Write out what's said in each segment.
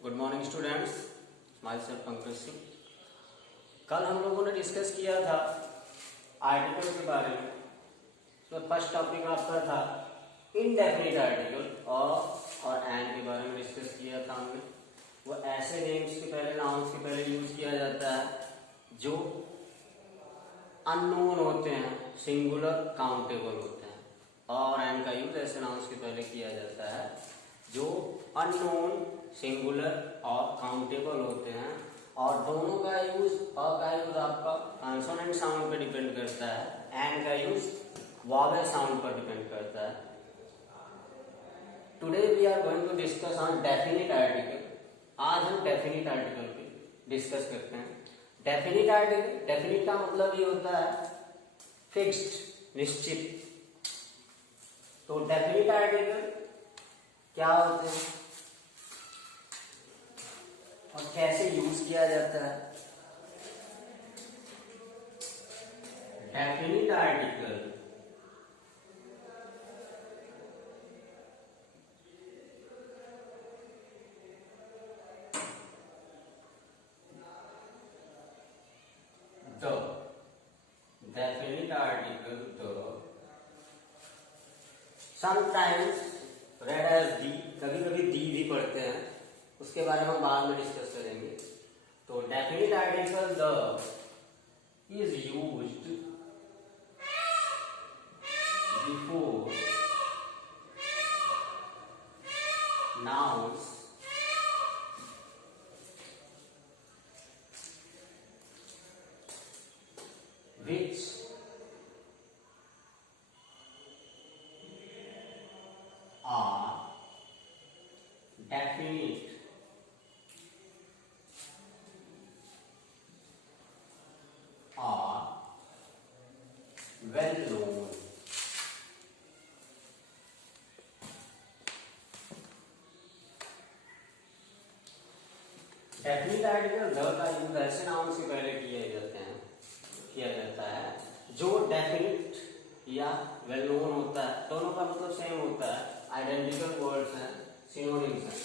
Good morning students, my self Pankaj Singh. कल हम लोगों ने डिस्कस किया था आर्टिकल के बारे में। तो फर्स्ट टॉपिक आपका था इनडेफिनिट आर्टिकल और एंड के बारे में डिस्कस किया था हमने। वो ऐसे नेम्स के पहले, नाउन्स के पहले यूज किया जाता है जो अननोन होते हैं, सिंगुलर काउंटेबल होते हैं। और एंड का यूज ऐसे नाउन्स के पहले किया जाता है जो अननोन, सिंगुलर और काउंटेबल होते हैं। और दोनों का यूज, का यूज आपका कॉन्सोनेंट साउंड पर डिपेंड करता है, एंड का यूज वॉवेल साउंड पर डिपेंड करता है। Today we are going to discuss on definite article. आज हम डेफिनिट आर्टिकल पे डिस्कस करते हैं। डेफिनिट आर्टिकल, डेफिनिट का मतलब ये होता है फिक्स्ड, निश्चित। तो डेफिनिट आर्टिकल क्या होते हैं और कैसे यूज किया जाता है? Definite article the definite article the sometimes read as the, कभी कभी दी भी पढ़ते हैं, उसके बारे में हम बाद में डिस्कस करेंगे। तो definite article the is used before nouns which are definite or well known। Definite article the का यूज ऐसे नाउन से पहले किया जाता है जो डेफिनिट या वेल नोन होता है। दोनों का मतलब सेम होता है, आइडेंटिकल वर्ड्स हैं, सिनोनिम्स हैं।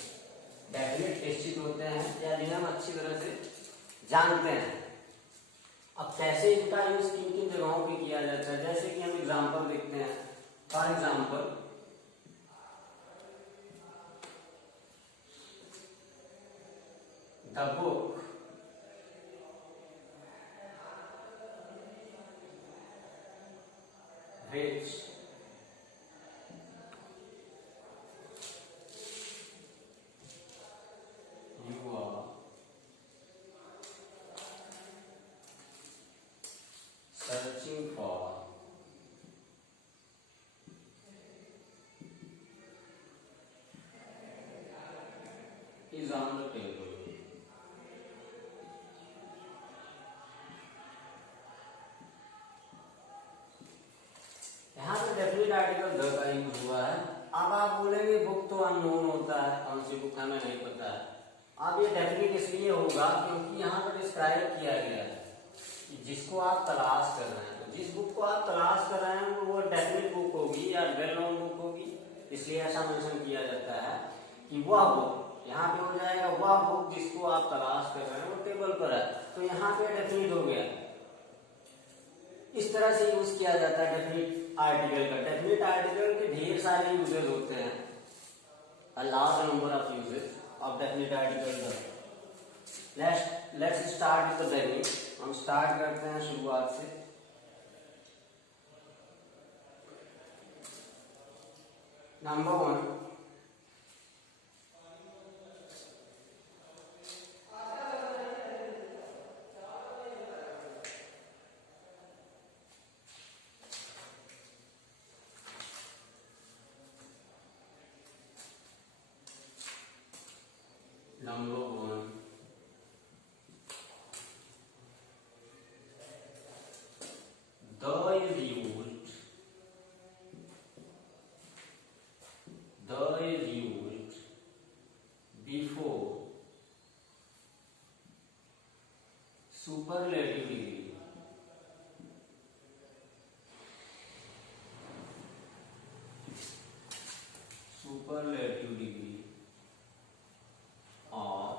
डेफिनिट निश्चित होते हैं या जिन्हें हम अच्छी तरह से जानते हैं। अब कैसे इनका यूज किन किन जगहों पे किया जाता है, जैसे कि हम एग्जांपल देखते हैं। For example, the book which you are searching for is on the table। यहाँ पे डेफिनिट आर्टिकल द का यूज हुआ है। अब आप बोलेंगे बुक तो अननोन होता है, कौन सी बुक हमें नहीं पता है। अब ये डेफिनिट इसलिए होगा क्योंकि यहाँ पर डिस्क्राइब किया गया है कि जिसको आप तलाश कर रहे हैं, तो जिस बुक को आप तलाश कर रहे हैं वो डेफिनिट बुक होगी या वेल नोन बुक होगी। इसलिए ऐसा मेंशन किया जाता है कि वह बुक, यहाँ पे हो जाएगा वह बुक जिसको आप तलाश कर रहे हैं वो टेबल पर है, तो यहाँ पे डेफिनिट हो गया। इस तरह से यूज किया जाता है डेफिनिट आर्टिकल का। डेफिनिट आर्टिकल के ढेर सारे यूजेस होते हैं, a large number of uses of definite article. Let's start with the beginning. हम स्टार्ट करते हैं शुरुआत से। Number 1, the is used before superlative degree। superlative degree or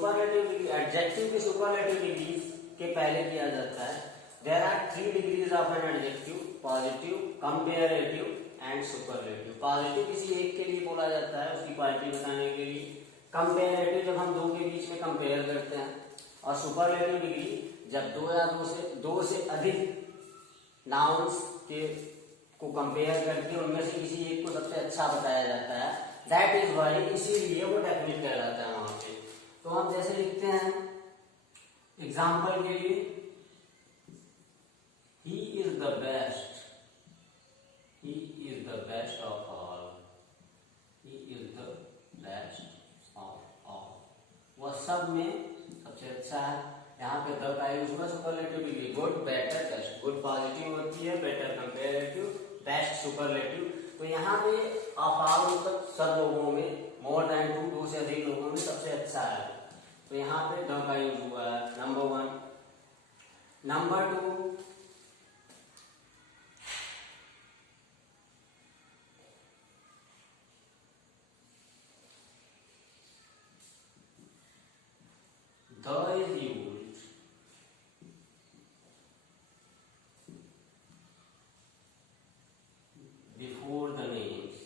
superlative degree, adjective की सुपरलेटिव डिग्रीज के पहले किया जाता है। There are 3 degrees of an adjective, positive, comparative and superlative. Positive किसी एक के लिए बोला जाता है उसकी क्वालिटी बताने के लिए, कंपेरेटिव जब हम दो के बीच में कंपेयर करते हैं, और सुपरलेटिव डिग्री जब दो से अधिक नाउन्स के को कंपेयर करके उनमें से किसी एक को सबसे अच्छा बताया जाता है। दैट इज वाई, इसीलिए वो डेफिनेट कहलाता है वहां पे। तो हम जैसे लिखते हैं एग्जाम्पल के लिए, he is the best, he is the best of all, he is the best of all, वह सब में सबसे अच्छा है। यहाँ पे द का यूज हुआ superlative degree, good, better, best. Good positive होती है, बेटर कंपेरेटिव, बेस्ट सुपरलेटिव। तो यहाँ पे ऑफ ऑल मतलब सब लोगों में, मोर देन टू, दो से अधिक लोगों में सबसे अच्छा है। तो यहाँ पे द का यूज हुआ है, number 1। Number 2, the is used before the names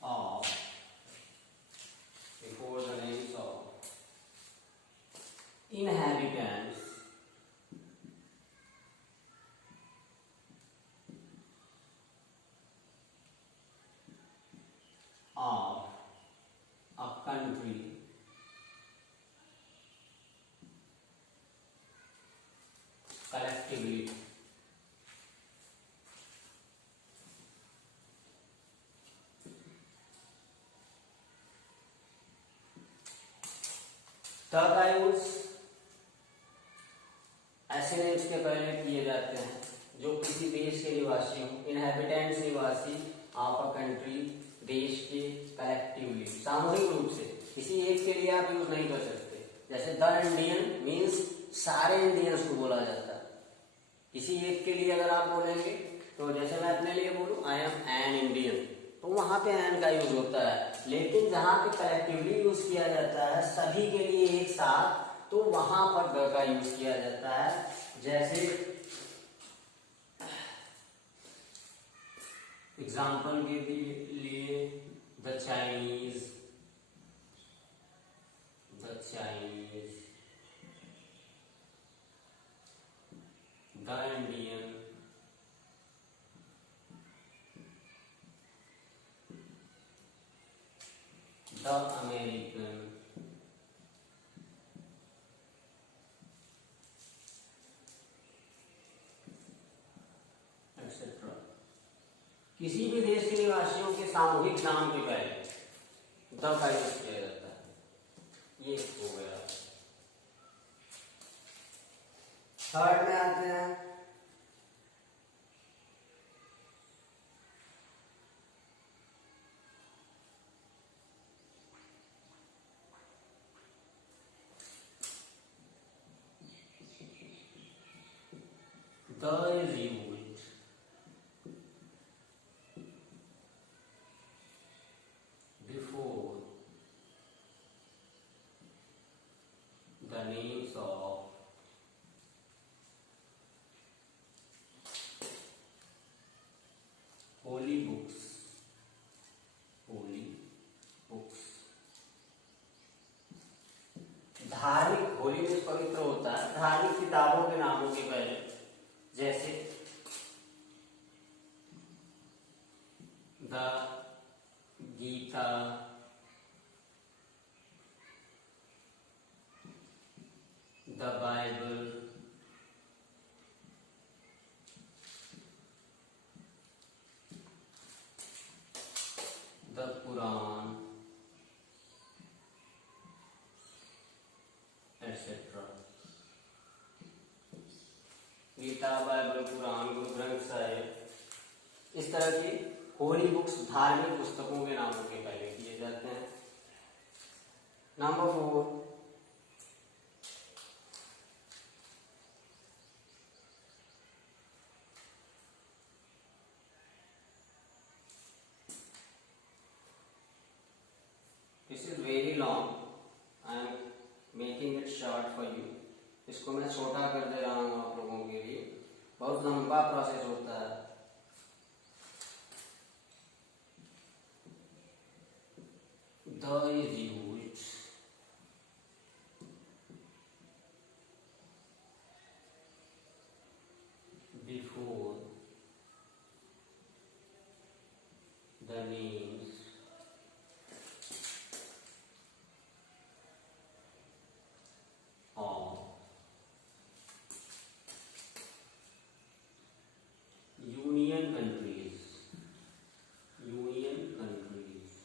of, before the names of inhabitants of a country collectively। The का यूज ऐसे नेम्स के पहले किए जाते हैं जो किसी देश के निवासी हों, इनहेबिटेंट्स निवासी, ऑफ अ कंट्री देश के, कलेक्टिवली सामूहिक रूप से। किसी एक के लिए आप यूज नहीं कर सकते। जैसे द इंडियन मीन्स सारे इंडियंस को बोला जाता है। किसी एक के लिए अगर आप बोलेंगे तो जैसे मैं अपने लिए बोलूं आई एम एन इंडियन, तो वहां पे एन का यूज होता है। लेकिन जहां पे कलेक्टिवली यूज किया जाता है सभी के लिए एक साथ, तो वहां पर द का यूज किया जाता है। जैसे एग्जाम्पल के लिए the Chinese, the Chinese, the Indian, the American, etcetera. किसी भी देश के निवासियों के सामूहिक नाम के पहले द का यूज किया जाता है। ये हो गया। थर्ड में आते हैं the is used before the names of holy books, holy books. धार्मिक, होली में पवित्र होता है, धार्मिक किताबों के नामों के पहले, जैसे the Gita, the Bible, the Quran, etcetera. Gita, Bible, Quran, Guru Granth Sahib, इस तरह की होली बुक्स धार्मिक पुस्तकों के नामों के पहले किए जाते हैं। नंबर 4, इसको मैं छोटा कर दे रहा हूँ आप लोगों के लिए, बहुत लंबा प्रोसेस होता है। The is used before the names of union countries. Union countries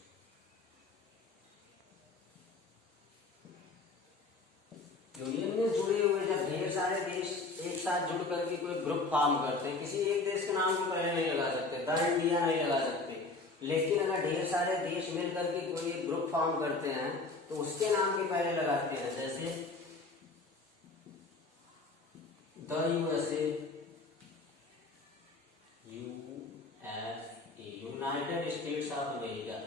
union में जुड़े हुए जब ढेर सारे देश एक साथ जुड़ करके कोई ग्रुप फॉर्म करते हैं, किसी एक देश के नाम को पहले नहीं लगा सकते, द इंडिया नहीं लगा सकते, लेकिन अगर ढेर सारे देश मिल करके कोई एक ग्रुप फॉर्म करते हैं तो उसके नाम के पहले लगाते हैं। जैसे the USA, United States of America.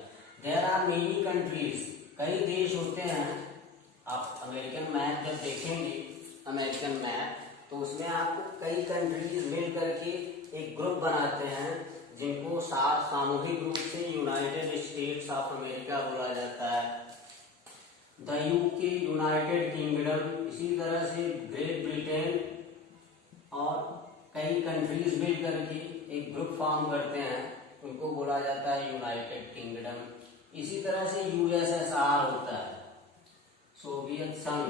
There are many countries, कई देश होते हैं। आप अमेरिकन मैप जब देखेंगे, अमेरिकन मैप, तो उसमें आपको कई कंट्रीज मिल करके एक ग्रुप बनाते हैं जिनको सामूहिक रूप से यूनाइटेड स्टेट्स ऑफ अमेरिका बोला जाता है। द यूके, यूनाइटेड किंगडम, इसी तरह से ग्रेट ब्रिटेन और कई कंट्रीज मिल करके एक ग्रुप फॉर्म करते हैं, उनको बोला जाता है यूनाइटेड किंगडम। इसी तरह से यूएसएसआर होता है, सोवियत संघ,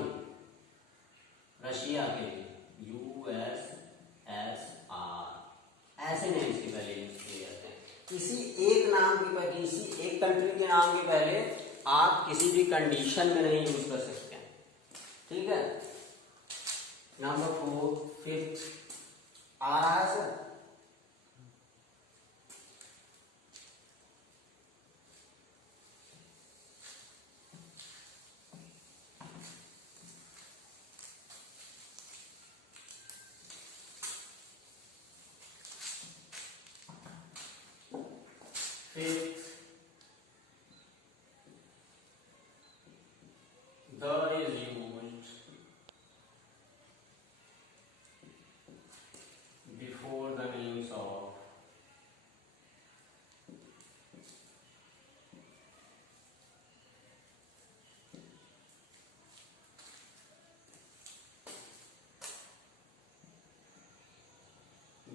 रशिया के लिए यूएसएसआर, ऐसे नेम से पहले यूज किए जाते हैं। किसी एक नाम के पहले, किसी एक कंट्री के नाम के पहले आप किसी भी कंडीशन में नहीं यूज कर सकते, ठीक है। नंबर 4, 5 आ रहा है sir? The is used before the names of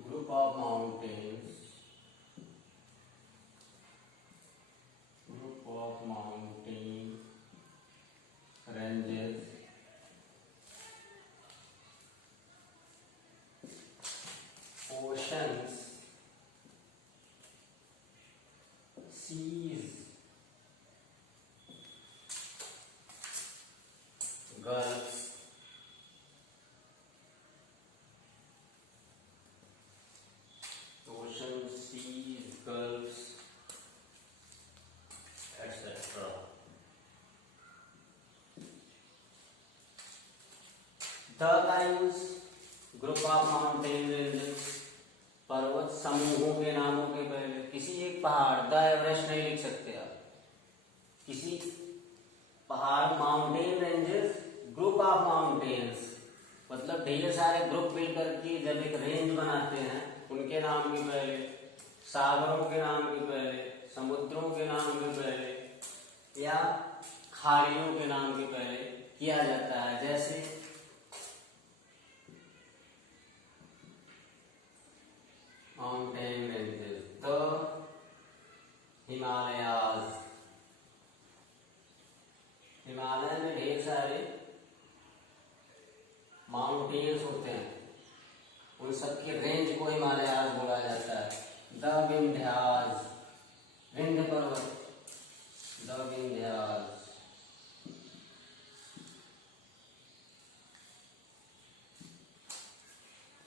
group of mountains, group of mountain ranges, oceans, seas, gulfs, oceans, seas, gulfs, etc. The का use group of mountain ranges, पर्वत समूहों के नामों के पहले। किसी एक पहाड़, द एवरेस्ट नहीं लिख सकते आप, किसी पहाड़, mountain ranges, group of mountains, मतलब ढेर सारे ग्रुप मिल करके जब एक रेंज बनाते हैं, उनके नाम के पहले, सागरों के नाम के पहले, समुद्रों के नाम के पहले या खाड़ियों के नाम के पहले किया जाता है। जैसे mountain ranges, the Himalayas, Himalaya में ढेर सारे माउंटेन्स होते हैं, उन सबके रेंज को हिमालयाज बोला जाता है। द विंध्याज, विंध्य पर्वत, the Vindhyas.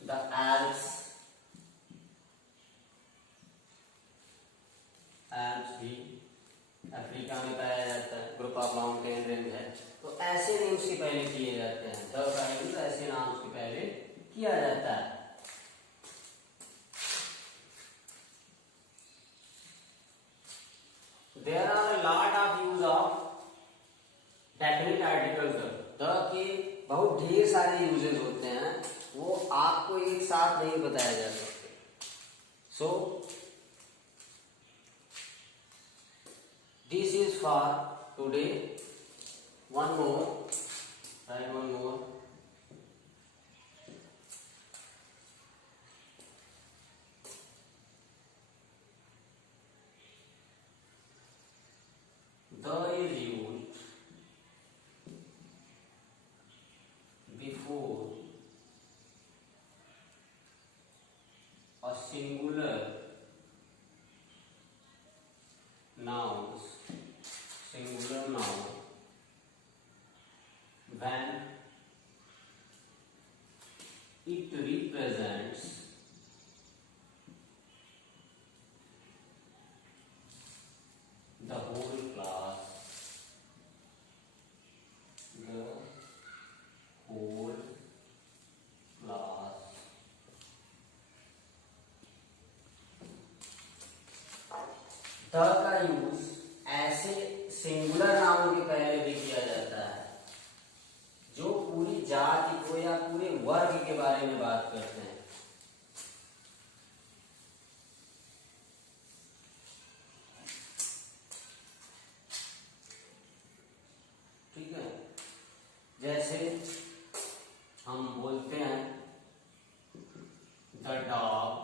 The Alps, Alps भी अफ्रीका में पाया जाता है, ग्रुप ऑफ माउंटेन रेंज है। तो ऐसे नेम्स के पहले किए जाते हैं, द का यूज ऐसे नाम के पहले किया जाता है। There are lot of use of definite articles. The के बहुत ढेर सारे यूजेस होते हैं। वो आपको एक साथ नहीं बताया जा सकते। So this is for today. One more, right, one more. The is used before a singular noun when it represents the whole class, the whole class। The का यूज ऐसे सिंगुलर नाउन के पहले भी किया जाता है जो पूरी जाति को या पूरे वर्ग के बारे में बात करते हैं। ठीक है, जैसे हम बोलते हैं the dog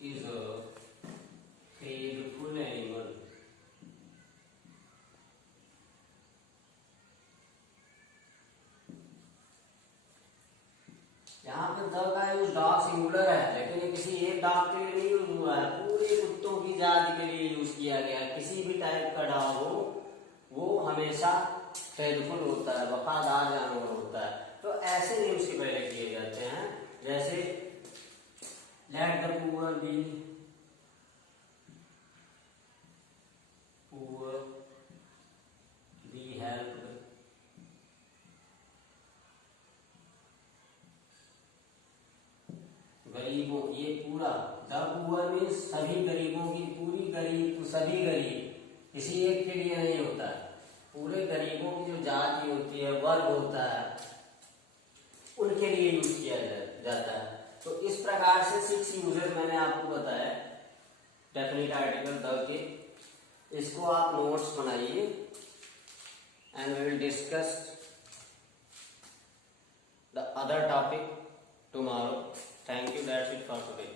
is a faithful animal। यहाँ पे द का यूज डॉग सिंगुलर है, लेकिन ये किसी एक डॉग के लिए नहीं यूज हुआ है, पूरे कुत्तों की जाति के लिए यूज किया गया है। किसी भी टाइप का डॉग हो वो हमेशा फेथफुल होता है, वफादार जानवर होता है। तो ऐसे नेम्स के पहले किए जाते हैं, जैसे let the poor be helped. गरीबों, ये पूरा द पुअर में सभी गरीबों की, पूरी गरीब, सभी गरीब, किसी एक के लिए नहीं होता है। पूरे गरीबों की जो जाति होती है, वर्ग होता है, उनके लिए यूज किया जाता है। तो इस प्रकार से 6 यूजेस मैंने आपको बताया डेफिनेट आर्टिकल द के। इसको आप नोट्स बनाइए and we will discuss the other topic tomorrow. Thank you, that's it for today.